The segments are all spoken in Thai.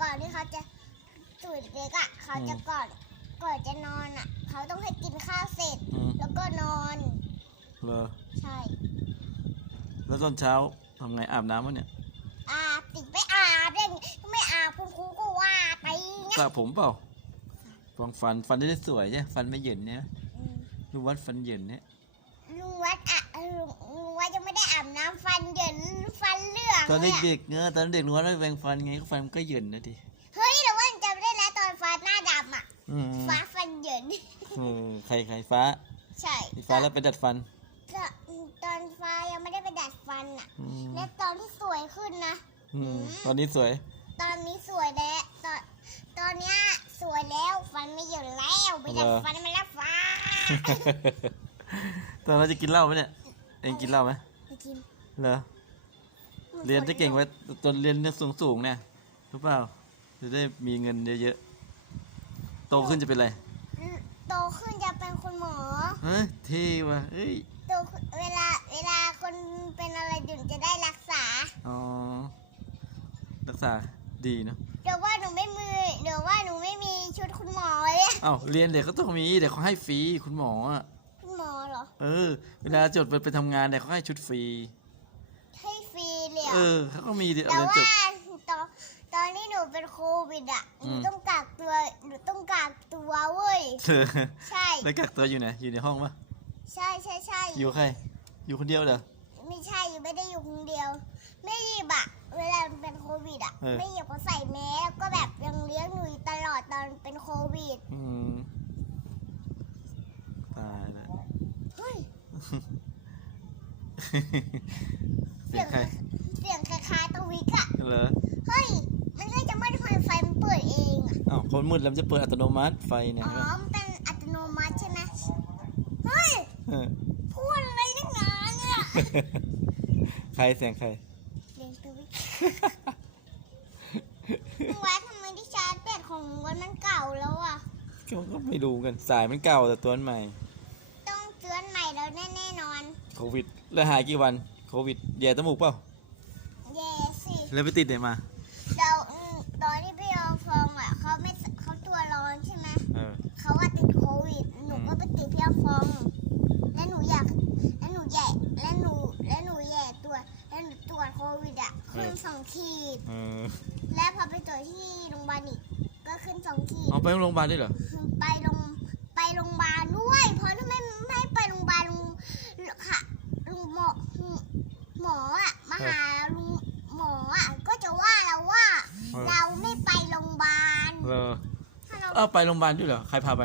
ก่อนที่เขาจะสูดเด็กอะเขาจะก่อนก่อนจะนอนอะ เขาต้องให้กินข้าวเสร็จ อืม แล้วก็นอน เหรอใช่แล้วตอนเช้าทำไงอาบน้ำวะเนี่ยอาบติดไม่อาบเรื่องไม่อาบคุณครูก็ว่าไปไงสระผมเปล่าฟองฟันฟันจะได้สวยใช่ฟันไม่เหยินเนี่ยอืมดูวัดฟันเหยินเนี่ย ลุงวัดอะลุงลุงวัดยังไม่ได้อาบน้ำฟันเหยินฟันเหลืองตอนเลยอะเด็กๆเนอะตอนเด็กรู้ว่าแปรงฟันไงก็ฟันมันก็เหยินนะดิเฮ้ยแต่ว่าจำได้แล้วตอนฟ้าหน้าดำอะอืมฟ้าฟันเหยินเออใครใครฟ้าใช่สีฟ้าแล้วไปดัดฟันตอนตอนฟ้ายังไม่ได้ไปดัดฟันอะ อืมและตอนที่สวยขึ้นนะ อืมตอนนี้สวย ตอนนี้สวยแล้วตอนตอนเนี้ยสวยแล้วฟันไม่เหยินแล้วไปดัดฟันให้มันแล้วฟ้า ตอนเราจะกินเหล้าไหมเนี่ย เองกินเหล้าไหมไปกินเหรอ เรียนจะเก่งไว้ตอนเรียนสูงสูงๆเนี่ยรู้เปล่า จะได้มีเงินเยอะๆ โตขึ้นจะเป็นอะไร โตขึ้นจะเป็นคุณหมอ เฮ้ยเท่ว่ะเอ้ย โตขึ้นเวลาเวลาคนเป็นอะไรดื่มจะได้รักษา อ๋อ รักษาดีเนาะ เดี๋ยวว่าหนูไม่มือ เดี๋ยวว่าหนูไม่มีชุดคุณหมอเลย เอ้าเรียนเด็กก็ต้องมีเด็กเขาให้ฟรีคุณหมออะคุณหมอเห รอ เออ เวลาจดไปไปทำงานเด็กเขาให้ชุดฟรี ให้ฟรีเลยเหรเอออเขาก็มีเด็กแต่เรียนจว่าบ ตอนตอนที่หนูเป็นโควิดอะหนูอืม ต้องกักตัวหนูต้องกักตัวเว้ย เออใช่ แล้วกักตัวอยู่ไหน อยู่ในห้องปะใช่ใช่ใช่อยู่ใคร อยู่คนเดียวเหรอ ไม่ใช่อยู่ไม่ได้อยู่คนเดียว ไม่หยิบอะเวลาเป็นโควิดอะเออ ไม่หยิบก็ใส่แมสแล้วก็แบบยังเลี้ยงหนูอยู่ตลอดตอนเป็นโควิด อืมตายแล้ว เฮ้ย เสียงใครเสียงคล้ายๆตะวิกอะเหรอเฮ้ย มันก็จะไม่ได้ไฟไฟมันเปิดเองอะอ้าวคนมืดแล้วมันจะเปิดอัตโนมัติไฟเนี่ยอ๋อมันเป็นอัตโนมัติใช่ไหมเฮ้ยเออพูดอะไรนักหนาเนี่ยใครเสียงใครเสียงตะวิกลุงวัดทำไมที่ชาร์จแบตของวันมันเก่าแล้วอะก็ก็ไม่ดูกันสายมันเก่าแต่ตัวมันใหม่ ต้องเตือนใหม่แล้วแน่ๆนอนโควิด แล้วหายกี่วันโควิดแย่จมูกเปล่าเย่สิแล้วไปติดไหนมาเดี๋ยวอืมตอนที่พี่ออฟองอะเขาไม่เขาตัวร้อนใช่ไหมเออ เขาว่าติดโควิดหนูก็ไปติดพี่ออฟอง แล้วหนูอยากแล้วหนูแย่แล้วหนูแล้วหนูแย่ตัวแล้วหนูตรวจโควิดอะขึ้นเออ สองขีด เออแล้วพอไปตรวจที่โรงพยาบาลอีกก็ขึ้นสองขีดเอาไปโรงพยาบาลด้วยเหรอ ไปโรงไปโรงพยาบาลด้วย เพราะถ้าไม่ไม่ไปโรงพยาบาลลุงค่ะลุงหมอหม ออะมาหาลุงหมออะก็จะว่าเราว่า เออ เราไม่ไปโรงพยาบาลเหรอถ้าเราเอาไปโรงพยาบาลด้วยเหรอ ใครพาไป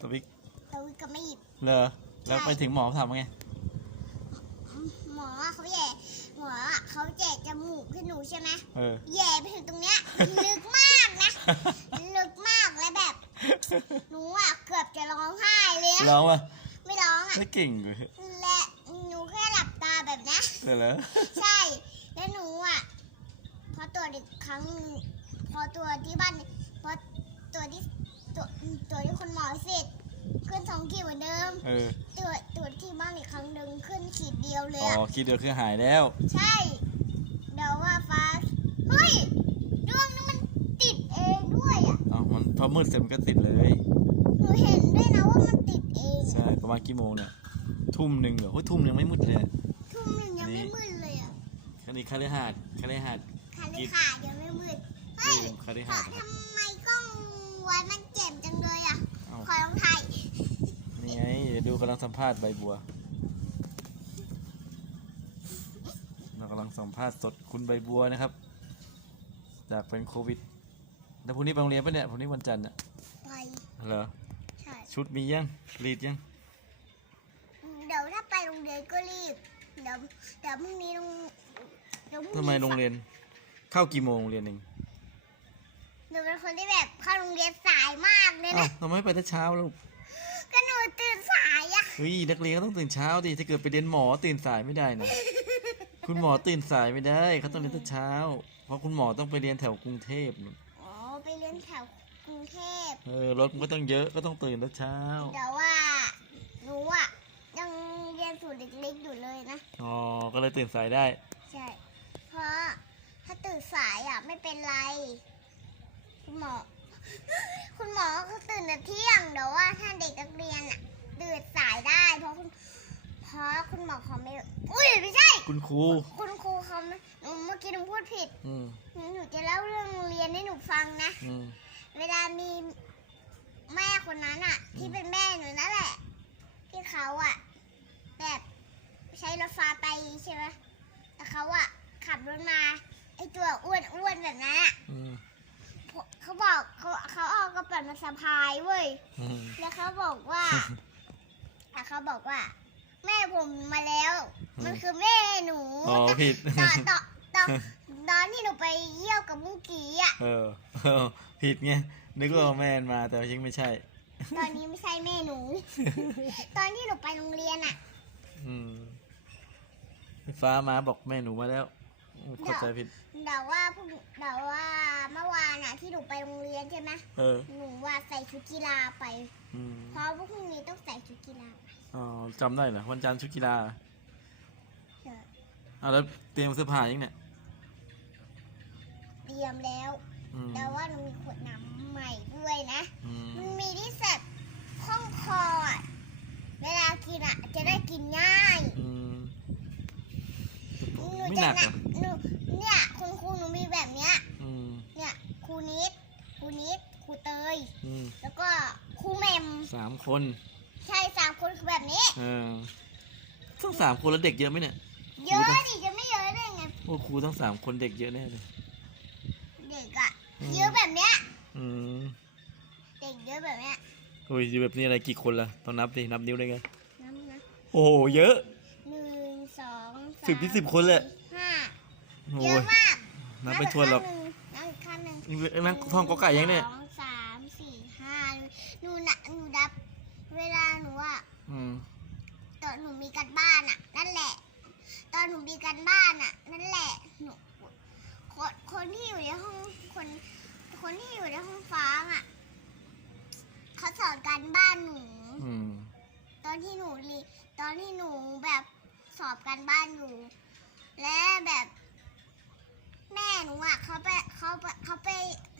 ตัวบิ๊กเราก็ไม่หยิบเหรอ แล้วใช่ไปถึงหมอถามว่าไง หมออะเขาแย่หมออะเขาแย่จมูกให้หนูใช่ไหมเออ แย่ไปถึงตรงเนี้ยลึกมากนะลึกมากแล้วแบบหนูอะเกือบจะร้องไห้เลยอะร้องวะไม่ร้องอะไม่เก่งเลยและหนูแค่หลับตา แบบนะเหรอใช่ แล้วหนูอะ พอตรวจอีกครั้งหนึ่งพอตรวจที่บ้าน พอตรวจที่ตรวจตรวจที่คุณหมอเสร็จ ขึ้นสองขีดเหมือนเดิม เออตรวจตรวจที่บ้านอีกครั้งหนึ่งขึ้นขีดเดียวเลยอ๋ออะคิดเดียวคือหายแล้ว ใช่ เดี๋ยวว่าฟ้า เฮ้ยดวงนั้นมันติดเองด้วยอะอ๋อมันพอมืดเสร็จมันก็ติดเลย หนูเห็นด้วยนะว่ามันติดเอง ใช่ประมาณกี่โมงเนี่ยทุ่มหนึ่งเหรอโอ้ยทุ่มยังไม่มืดเลยอะทุ่มห นึ่งยังไม่มืดเลยอะคันนี้คาลิฮาดคาลิฮาดขาเลยขาดยังไม่มืดเฮ้ยนี่คาลิฮาดทำไมกล้องไว้มันเจ็บจังเลยอะเอ้าขอลองถ่ายนี่ไงเดี๋ยวดูกำลังสัมภาษณ์ใบบัวเรากำลังสัมภาษณ์สดคุณใบบัวนะครับ จากเป็นโควิด แล้วพรุ่งนี้ไปโรงเรียนปะเนี่ยพรุ่งนี้วันจันทร์อะไปเหรอใช่ชุดมียังรีดยัง เดี๋ยวถ้าไปโรงเรียนก็รีบเดี๋ยว เดี๋ยวพรุ่งนี้โรงเดี๋ยวพรุ่งนี้ทำไมโรงเรียน เข้ากี่โมงโรงเรียนเองหนูเป็นคนที่แบบเข้าโรงเรียนสายมากเลยอ้าวนะทำไมไม่ไปแต่เช้าลูกก็หนูตื่นสายอะเฮ้ยนักเรียนก็ต้องตื่นเช้าดิถ้าเกิดไปเรียนหมอตื่นสายไม่ได้นะคุณหมอตื่นสายไม่ได้เขาต้องเรียนแต่เช้า เพราะคุณหมอต้องไปเรียนแถวกรุงเทพนู่นอ๋อไปเรียนแถวกรุงเทพเออรถมันก็ต้องเยอะก็ต้องตื่นแต่เช้าเดี๋ยวว่าหนูอะยัง เรียนสูตรเล็กๆอยู่เลยนะ อ๋อ ก็เลยตื่นสายได้ ใช่ เพราะถ้าตื่นตื่นสายอะไม่เป็นไร คุณหมอ คุณหมอเขาตื่นแต่เที่ยงเดี๋ยวว่าถ้าเด็กนักเรียนอะตื่นสายได้ เพราะคุณเพราะคุณหมอเขาไม่อุ้ยไม่ใช่ คุณครู คุณครูเขาไม่หนูเมื่อกี้หนูพูดผิด อืมหนูจะเล่าเรื่องโรงเรียนให้หนูฟังนะ อืมเวลามีแม่คนนั้นอะ ที่เป็นแม่หนูนั่นแหละ ที่เขาอะแบบ ใช้รถไฟฟ้าไปใช่ไหมแต่เขาอะขับรถมาไอตัวอ้วนอ้วนๆแบบนั้นอะอืมเขาบอกเขาเขาเอากระเป๋ามาสะพายเว้ย อืมแล้วเขาบอกว่าแต่เขาบอกว่า แม่ผมมาแล้ว มันคือแม่หนูอ๋อผิด ตอนตอนตอนตอนที่หนูไปเยี่ยวกับมุ้งกี้อะเออเออ ผิดไงนึกว่าแมนมาแต่จริงไม่ใช่ ตอนนี้ไม่ใช่แม่หนู ตอนที่หนูไปโรงเรียนอะอืมไฟฟ้ามาบอกแม่หนูมาแล้วเข้าใจผิดแต่ว่าพวกแต่ว่าเมื่อวานอะที่หนูไปโรงเรียนใช่ไหมเออหนูว่าใส่ชุดกีฬาไปอืมเพราะว่าพรุ่งนี้ต้องใส่ชุดกีฬาไปอ๋อจำได้เหรอวันจันทร์ชุดกีฬาเหรอเดี๋ยวอะแล้วเตรียมเสื้อผ้ายังเนี่ยเตรียมแล้วอืมแต่ว่าหนูมีขวดน้ำใหม่ด้วยนะอืมมันมีที่เสร็จข้องคออะ เวลากินอะ จะได้กินง่าย อืม หนูไม่จะหนักเหรนะอหนูเนี่ยคุณครูหนูมีแบบเนี้ย อืมเนี่ยครูนิดครูนิดครูเตย อืมแล้วก็ครูแหมมสามคนใช่สามคนคือแบบนี้ เออทั้งสามคนแล้วเด็กเยอะไหมเนี่ย เยอะดิจะไม่เยอะได้ไงโอ้ครูทั้งสามคนเด็กเยอะแน่เลยเด็กอะอืมเยอะแบบเนี้ยอืมเด็กเยอะแบบเนี้ยโอ้ยอยู่แบบนี้อะไรกี่คนล่ะต้องนับดินับนิ้วได้ไงน้ำนะโอ้โหเยอะ หนึ่งสองสามสิบยี่สิบคนเลย ห้าโอ้เยอะย มากนับไปทวนหรอก นับอีกขั้นหนึ่งไอ้แม่งท่องกอไก่ยังเนี่ย สองสามสี่ห้าหนูนะหนูดับเวลาหนูอะอืม ตอนหนูมีการบ้านอะนั่นแหละ ตอนหนูมีการบ้านอะนั่นแหละหนูคนคนที่อยู่ในห้องคนคนที่อยู่ในห้องฟ้าอะเขาสอนการบ้านหนู อืม ตอนที่หนูเรียนตอนที่หนูแบบสอบการบ้านอยู่ และแบบ แม่หนูอะเขาไปเขาไปเขาไป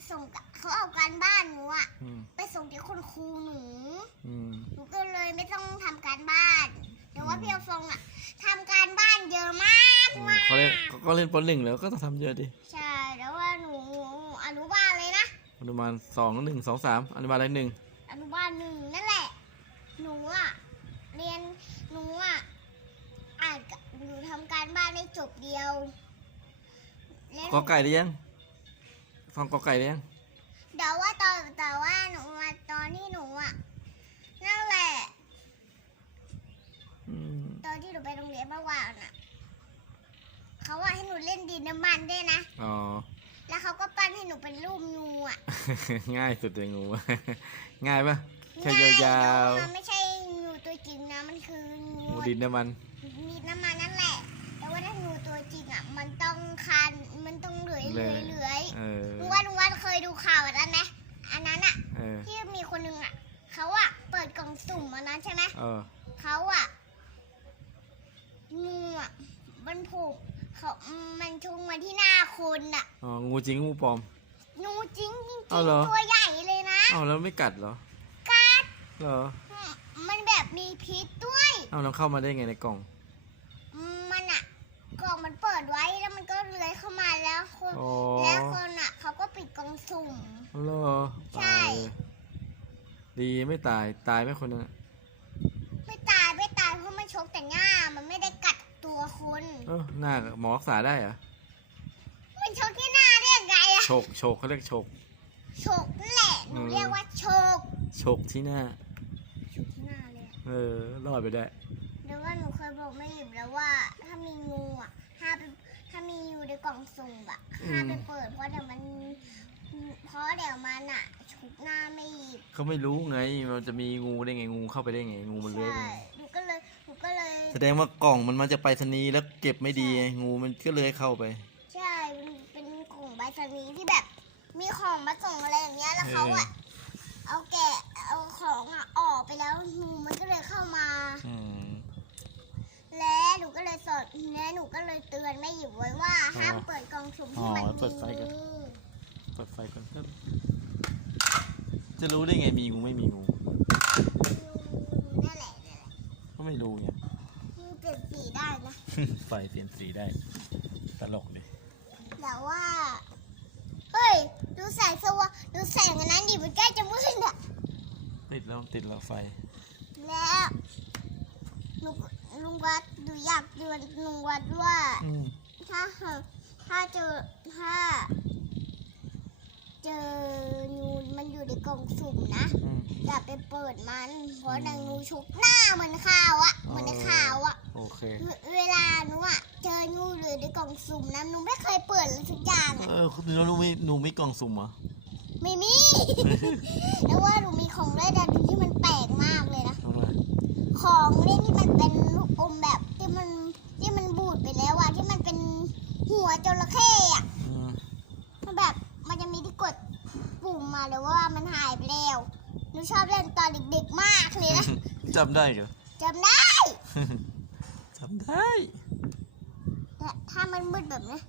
ส่งกับเขาเอาการบ้านหนูอะอืมไปส่งที่คุณครูหนู อืม หนูก็เลยไม่ต้องทำการบ้าน แต่ว่าอืม พี่เอาฟงอะทำการบ้านเยอะมากอืมมากเขาเล่นก็เล่นปหนึ่งแล้วก็ต้องทำเยอะดิใช่แล้วว่าหนูอนุบาลเลยนะอนุบาลสองหนึ่งสองสามอนุบาลอะไรหนึ่งอนุบาลหนึ่งนั่นแหละ หนูอะเรียนหนูอะอ่านกะหนูทำการบ้านได้จบเดียวแล้วห กอนูไก่ได้ยังฟังกอไก่ได้ยังเดี๋ยวว่าตอนแต่ว่าหนูมาตอนที่หนูอะนั่นแหละอืมตอนที่หนูไปโรงเรียนเมื่อวานอะเขาว่าให้หนูเล่นดินน้ำมันด้วยนะอ๋อแล้วเขาก็ปั้นให้หนูเป็นรูปงูอะ ง่ายสุดเลยงู ง่ายปะแค่ง่ยาวๆแต่มันไม่ใช่งูตัวจริงนะมันคืองูงูดินน้ำมันมีน้ อยเออลุงวันลุงวันเคยดูข่าวอันนั้นไหมอันนั้นอะเออที่มีคนหนึ่งอะเขาอะเปิดกล่องสุ่มอันนั้นใช่ไหมเออ เขาอะงูอะมันผูกเขามันชุงมาที่หน้าคนอะอ๋อ งูจริงงูปลอม งูจริงจริงเอาเหรอ ตัวใหญ่เลยนะเอ้าแล้วไม่กัดเหรอ กัดเหรอ มันแบบมีพิษด้วย เอ้าแล้วเข้ามาได้ไงในกล่อง มันอะกล่องมันเปิดไว้ คนอ๋อ แล้วคนอะเขาก็ปิดกล่องสุ่ม เหรอใช่ ตายเลยดีไม่ตายตายไหมคนนึงอะไม่ตายไม่ตายเพราะมันชกแต่หน้ามันไม่ได้กัดตัวคนเออหน้าหมอรักษาได้เหรอมันชกที่หน้าได้ยังไงอะโฉกโฉกเขาเรียกโฉกชกนั่นแหละหนูอืมเรียกว่าชกโฉกที่หน้าชกที่หน้าเลยอะเออรอดไปได้เดี๋ยวว่าหนูเคยบอกแม่หยิบแล้วว่า ถ้ามีงูอะห้ามไป ถ้ามีอยู่ในกล่องสุ่มอะห้ามไปเปิดเพราะเดี๋ยวมัน เพราะเดี๋ยวมันอะฉุกหน้าไม่หยิบเขาไม่รู้ไง มันจะมีงูได้ไงงูเข้าไปได้ไงงูมันเลื้อยใช่ไปหนูก็เลยหนูก็เลย แสดงว่ากล่องมันมาจะไปรษณีย์แล้วเก็บไม่ดีไงงูมันก็เลื้อยเข้าไป ใช่มันเป็นกล่องใบสนีย์ที่แบบ มีของมาส่งอะไรอย่างเงี้ยแล้วเขาอะเอาแกะเอาของอะออกไปแล้วงูมันก็เลยเข้ามา อืม แล้วหนูก็เลยสอนแล้วหนูก็เลยเตือ นแม่หยิบไว้ว่าห้ามเปิดกล่องสุ่มที่มันอ๋อเปิดไฟกันมีเปิดไฟก่อนครับจะรู้ได้ไงมีงูไม่มีงูนั่นแหละนั่นแหละก็ไม่รู้ไงมันเปลี่ยนสีได้นะไฟเปลี่ยนสีได้ ตลกดิแต่ว่า เฮ้ย ดูแสงสว่างดูแสงอันนั้นดิมันใกล้จะมืดอะติดแล้วติดแล้วไฟ แล้วลุง ลุงวัดดูอยากดูลุงวัดว่า อืมถ้าหากถ้าเจอถ้า เจองูมันอยู่ในกล่องสุ่มนะอืม อย่าไปเปิดมัน เพราะนางงูชุกหน้าเหมือนข่าวอะเหมือนในข่าวอะโอเค เวเวลาหนูอะเจองูหรือในกล่องสุ่มนะหนูไม่เคยเปิดเลยทุกอย่างอะเออคุณหนูมีหนูมีกล่องสุ่มเหรอ ไม่มี แล้วว่าหนูมีของเล่นอันหนึงที่มันแปลกมากเลยนะทำไม ของเล่นที่มันเป็นลูกอมแบบที่มันที่มันบูดไปแล้วอะที่มันเป็นหัวจระเข้อะอืมมันแบบมันจะมีที่กดปุ่มมาเลยว่ามันหายไปแล้วหนูชอบเล่นตอนเด็กๆมากเลยนะจำได้เหรอ จำได้จำได้แต่ถ้ามันมืดแบบนี้